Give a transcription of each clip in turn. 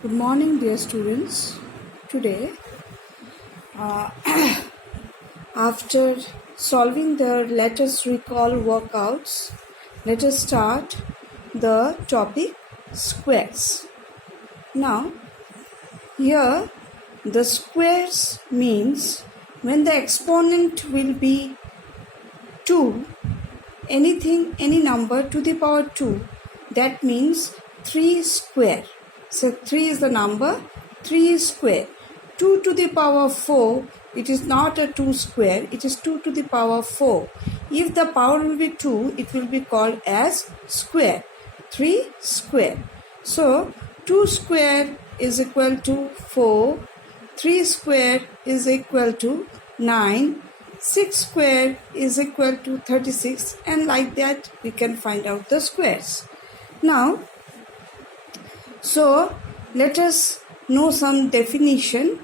Good morning, dear students. Today, uh, after solving the let us recall workouts, let us start the topic squares. Now, here the squares means when the exponent will be 2, any number to the power 2, that means 3 square. So 3 is the number, 3 is square. 2 to the power 4, it is not a 2 square, it is 2 to the power 4. If the power will be 2, it will be called as square. 3 square. So 2 square is equal to 4, 3 square is equal to 9, 6 square is equal to 36, and like that we can find out the squares. Now, so let us know some definition.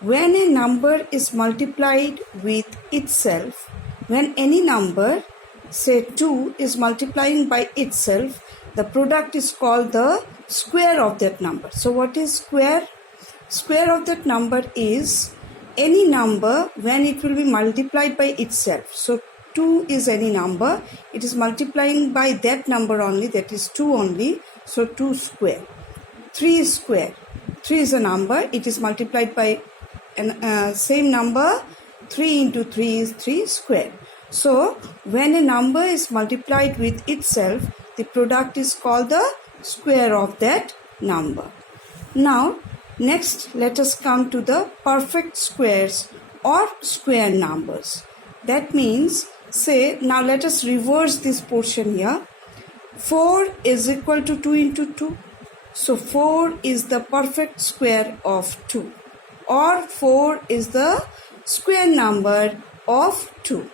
When a number is multiplied with itself, when any number, say 2, is multiplying by itself, the product is called the square of that number. So what is square? Square of that number is any number when it will be multiplied by itself. So 2 is any number, it is multiplying by that number only, that is 2 only, so 2 square. 3 square, 3 is a number, it is multiplied by same number, 3 into 3 is 3 square. So when a number is multiplied with itself, the product is called the square of that number. Now next, let us come to the perfect squares or square numbers. That means, say, now let us reverse this portion here. 4 is equal to 2 into 2. So 4 is the perfect square of 2. Or 4 is the square number of 2.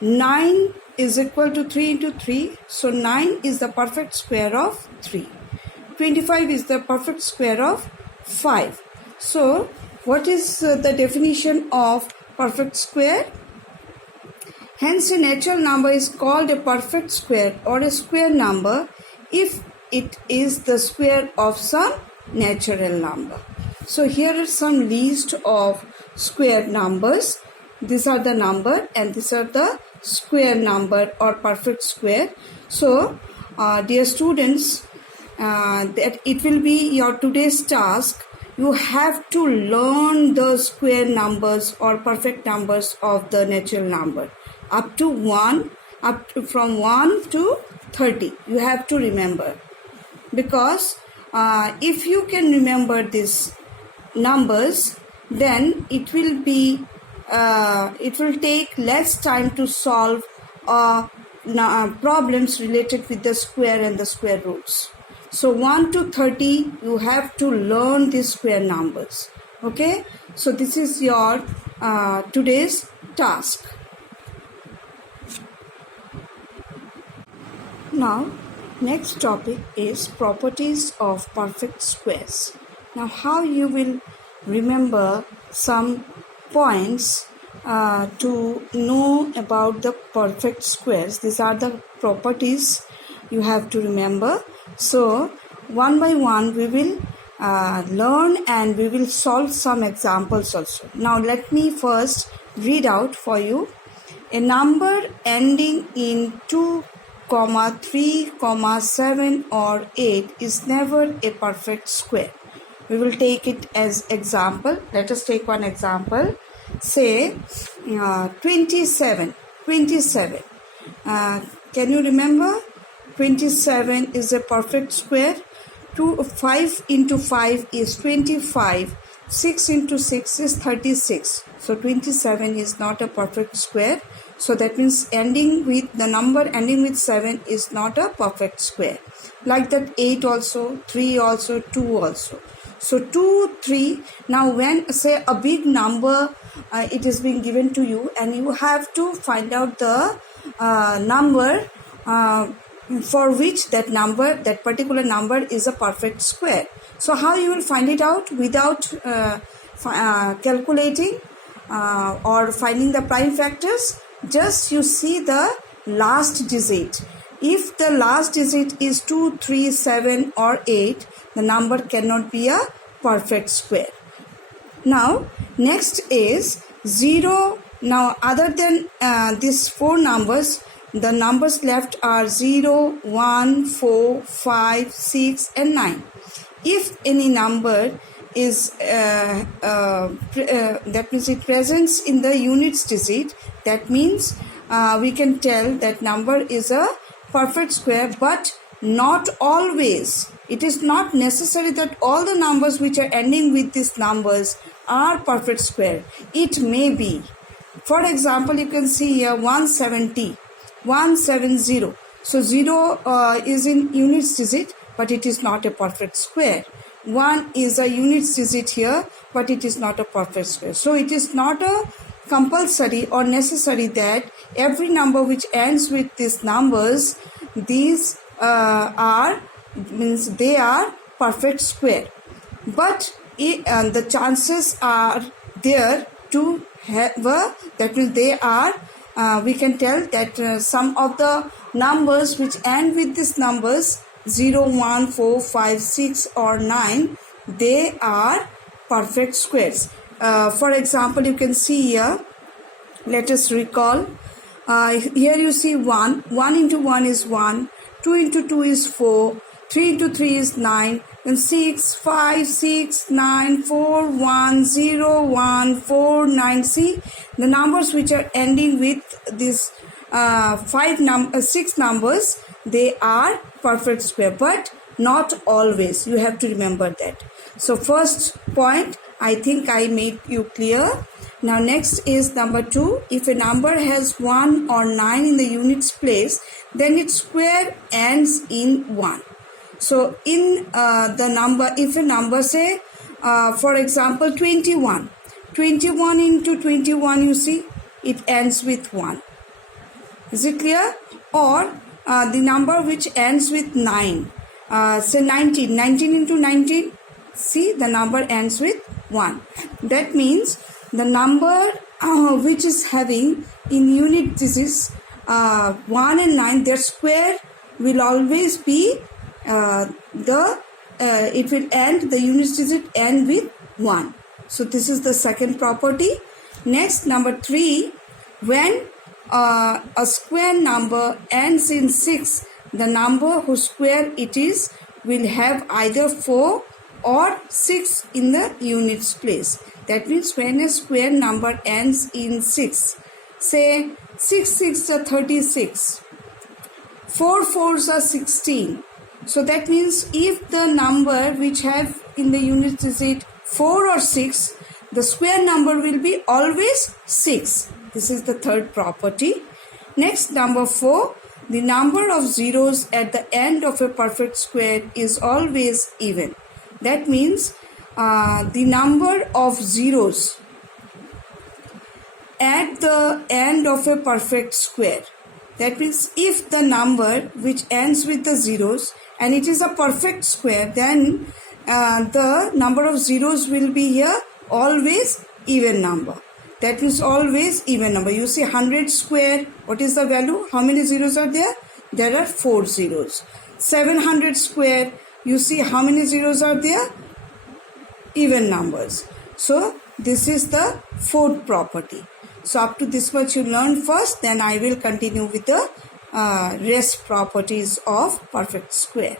9 is equal to 3 into 3. So 9 is the perfect square of 3. 25 is the perfect square of 5. So what is the definition of perfect square? Hence a natural number is called a perfect square or a square number if it is the square of some natural number. So here is some list of square numbers. These are the number and these are the square number or perfect square. So dear students, that it will be your today's task. You have to learn the square numbers or perfect numbers of the natural number up to 1, from 1 to 30. You have to remember, because if you can remember these numbers, then it will take less time to solve problems related with the square and the square roots. So 1 to 30, you have to learn these square numbers. Okay, so this is your today's task. Now next topic is properties of perfect squares. Now how you will remember some points to know about the perfect squares. These are the properties you have to remember. So one by one we will learn and we will solve some examples also. Now let me first read out for you. A number ending in 2, 3, 7 or 8 is never a perfect square. We will take it as example. Let us take one example. Say 27. Can you remember? 27 is a perfect square. 5 into 5 is 25. 6 into 6 is 36. So 27 is not a perfect square. So that means the number ending with 7 is not a perfect square. Like that 8 also, 3 also, 2 also. So 2, 3. Now when say a big number it is being given to you and you have to find out the number for which that particular number is a perfect square. So how you will find it out without calculating or finding the prime factors? Just you see the last digit. If the last digit is 2, 3, 7 or 8, the number cannot be a perfect square. Now next is 0. Now other than these 4 numbers, the numbers left are 0, 1, 4, 5, 6 and 9. If any number is that means it presents in the units digit, that means we can tell that number is a perfect square, but not always. It is not necessary that all the numbers which are ending with these numbers are perfect square. It may be. For example, you can see here 170, 170. So 0 is in units digit, but it is not a perfect square. 1 is a units digit here, but it is not a perfect square. So it is not a compulsory or necessary that every number which ends with these numbers, these they are perfect square. But the chances are there to have that means they are we can tell that some of the numbers which end with these numbers 0, 1, 4, 5, 6 or 9, they are perfect squares. For example, you can see here, let us recall, here you see 1 into 1 is 1, 2 into 2 is 4, 3 into 3 is 9, then 6, 5, 6, 9, 4, 1, 0, 1, 4, 9. See, the numbers which are ending with this 6 numbers, they are perfect square, but not always. You have to remember that. So first point, I think I made you clear. Now next is number 2. If a number has 1 or 9 in the units place, then its square ends in 1. So in the number, if a number say for example 21 into 21, you see it ends with 1. Is it clear? Or the number which ends with 9, say 19 into 19, see the number ends with 1. That means the number which is having in unit digits 1 and 9, their square will always be it will end, the unit digit end with 1. So this is the second property. Next, number 3, when a square number ends in 6, the number whose square it is will have either 4 or 6 in the units place. That means when a square number ends in 6, say 6 6 are 36, 4 4s are 16. So that means if the number which have in the unit digit 4 or 6, the square number will be always 6. This is the third property. Next, number 4, the number of zeros at the end of a perfect square is always even. That means the number of zeros at the end of a perfect square. That means if the number which ends with the zeros and it is a perfect square, then the number of zeros will be here always even number. That means always even number. You see 100 square, what is the value? How many zeros are there? There are 4 zeros. 700 square, you see how many zeros are there? Even numbers. So this is the fourth property. So up to this much you learn first, then I will continue with the rest properties of perfect square.